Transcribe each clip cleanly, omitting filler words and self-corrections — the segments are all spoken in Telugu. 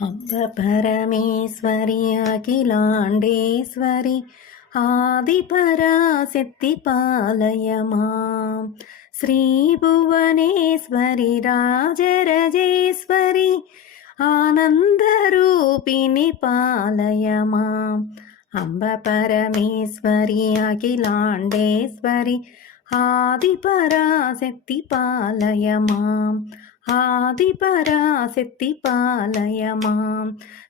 అబ్బ పరమేశ్వరి అఖిలాండేశ్వరి ఆదిపరాశక్తి పాలయమా శ్రీ భువనేశ్వరి రాజరాజేశ్వరి ఆనందరూపిణి పాలయమా అంబ పరమేశ్వరి అఖిలాండేశ్వరి ఆదిపరాశక్తి పాలయమా ఆదిపరాశక్తి పాలయమా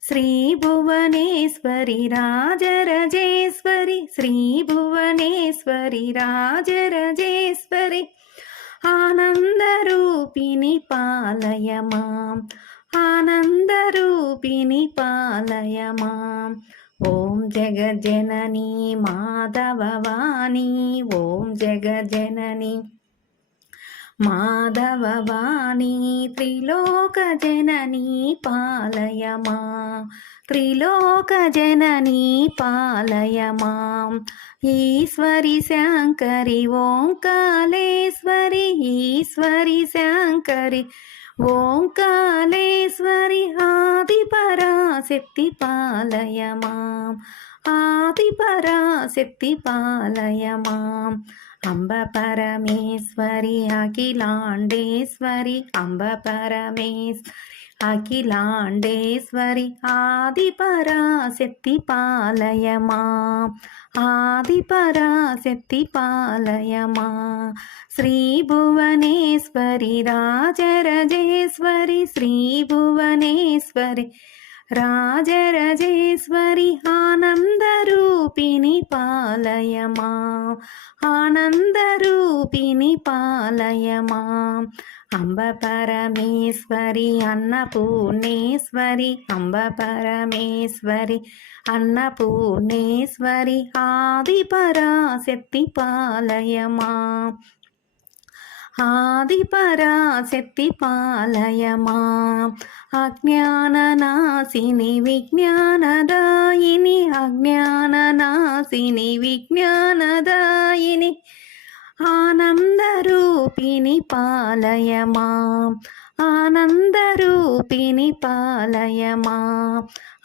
శ్రీ భువనేశ్వరి రాజరాజేశ్వరి శ్రీ భువనేశ్వరి రాజరాజేశ్వరి ఆనందరూపిణి పాలయమా ఆనందరూపిణి పాలయమా ఓం జగజ్జనని మాధవవాణి ఓం జగజ్జనని మాధవవాణి త్రిలోకజననీ పాలయమా త్రిలోకజననీ పాలయమా ఈశ్వరి శంకరి ఓంకాళేశ్వరి ఈశ్వరి శంకరి ఓంకాళేశ్వరి ఆదిపరాశక్తి పాలయమా ఆదిపరాశక్తి పాలయమా అంబ పరమేశ్వరి అఖిలాండేశ్వరి అంబ పరమేశ్వరి అఖిలాండేశ్వరి ఆదిపరాశక్తి పాలయమా ఆదిపరాశక్తి పాలయమా శ్రీ భువనేశ్వరి రాజరాజేశ్వరి శ్రీ భువనేశ్వరి రాజరాజేశ్వరి ఆనందరూపిణి పాలయమా ఆనందరూపిణి పాలయమా అంబ పరమేశ్వరి అన్నపూర్ణేశ్వరి అంబ పరమేశ్వరి అన్నపూర్ణేశ్వరి ఆదిపరాశక్తి పాలయమా ఆదిపరాశక్తి పాలయమా అజ్ఞాననాశిని విజ్ఞానదాయిని అజ్ఞాననాశిని విజ్ఞానదాయిని ఆనందరూపిణి పాలయమా ఆనందరూపిణి పాలయమా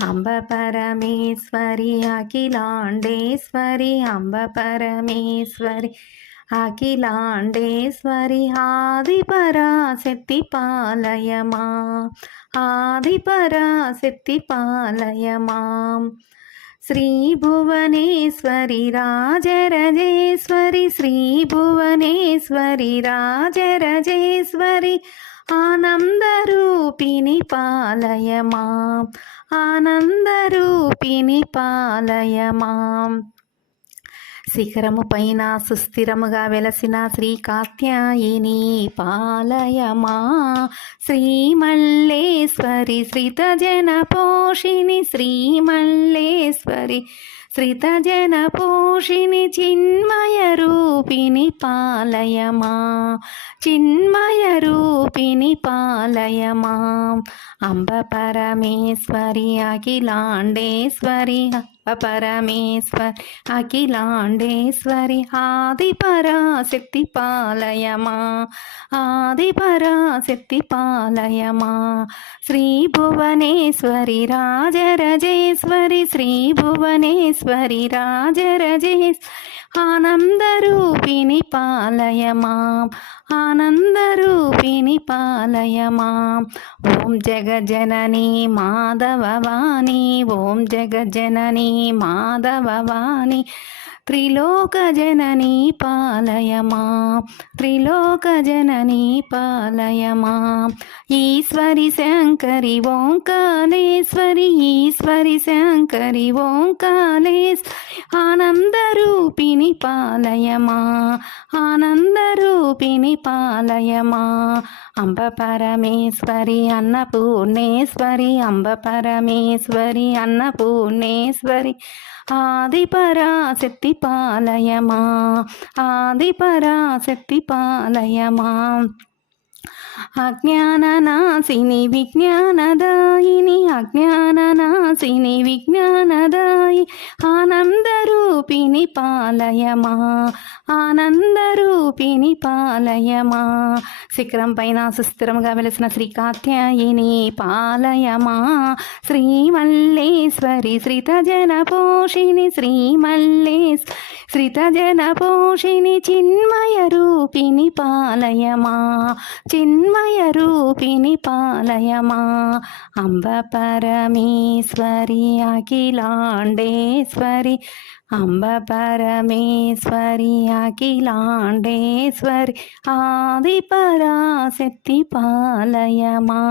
అంబ పరమేశ్వరి అఖిలాండేశ్వరి అంబ పరమేశ్వరి అఖిలాండేశ్వరి ఆదిపరాశక్తి పాలయమా ఆదిపరాశక్తి పాలయమా శ్రీ భువనేశ్వరి రాజరాజేశ్వరి శ్రీ భువనేశ్వరి రాజరాజేశ్వరి ఆనందరూపిణి పాలయమా ఆనందరూపిణి పాలయమా శిఖరము పైన సుస్థిరముగా వెలసిన శ్రీ కాత్యాయిని పాలయమా శ్రీ మల్లేశ్వరి శ్రితజన పోషిణి శ్రీ మల్లేశ్వరి శ్రితజన పోషిణి చిన్మయ రూపిణి పాలయమా చిన్మయ రూపిణి పాలయమా అంబ పరమేశ్వరి అఖిలాండేశ్వరి పరమేశ్వరి అఖిలాండేశ్వరి ఆదిపరాశక్తి పాలయమా ఆదిపరాశక్తి పాలయమా శ్రీ భువనేశ్వరి రాజరాజేశ్వరి శ్రీ భువనేశ్వరి రాజరాజేశ్వరి ఆనందరూపిణి పాలయమా ఆనందరూపిణి పాలయమా ఓం జగజ్జనని మాధవవాణి ఓం జగజ్జనని మాధవవాణి త్రిలోకజననీ పాలయమా త్రిలోకజననీ పాలయమా ఈశ్వరి శంకరి ఓంకాళేశ్వరి ఈశ్వరి శంకరి ఓంకాళేశ్వరి ఆనందరూపిణి పాలయమా ఆనందరూపిణి పాలయమా అంబ పరమేశ్వరి అన్నపూర్ణేశ్వరి అంబ పరమేశ్వరి అన్నపూర్ణేశ్వరి ఆదిపరాశక్తి పాలయమా ఆదిపరాశక్తి పాలయమా అజ్ఞాననాశిని విజ్ఞానదాయిని అజ్ఞాననాశిని విజ్ఞానదాయి ఆనందరూపిణి పాలయమా ఆనందరూపిణి పాలయమా శిఖరం పైన సుస్థిరంగా వెలిసిన శ్రీ కాత్యాయిని పాలయమా శ్రీమల్లేశ్వరి శ్రితజన పోషిణి శ్రితజన పోషిణి చిన్మయ రూపిణి పాలయమా చిన్మయ రూపిణి పాలయమా అంబ పరమేశ్వరి అఖిలాండేశ్వరి అంబ పరమేశ్వరి అఖిలాండేశ్వరి ఆది పరాశక్తి పాలయమా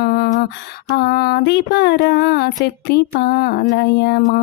ఆది పరాశక్తి పాలయమా.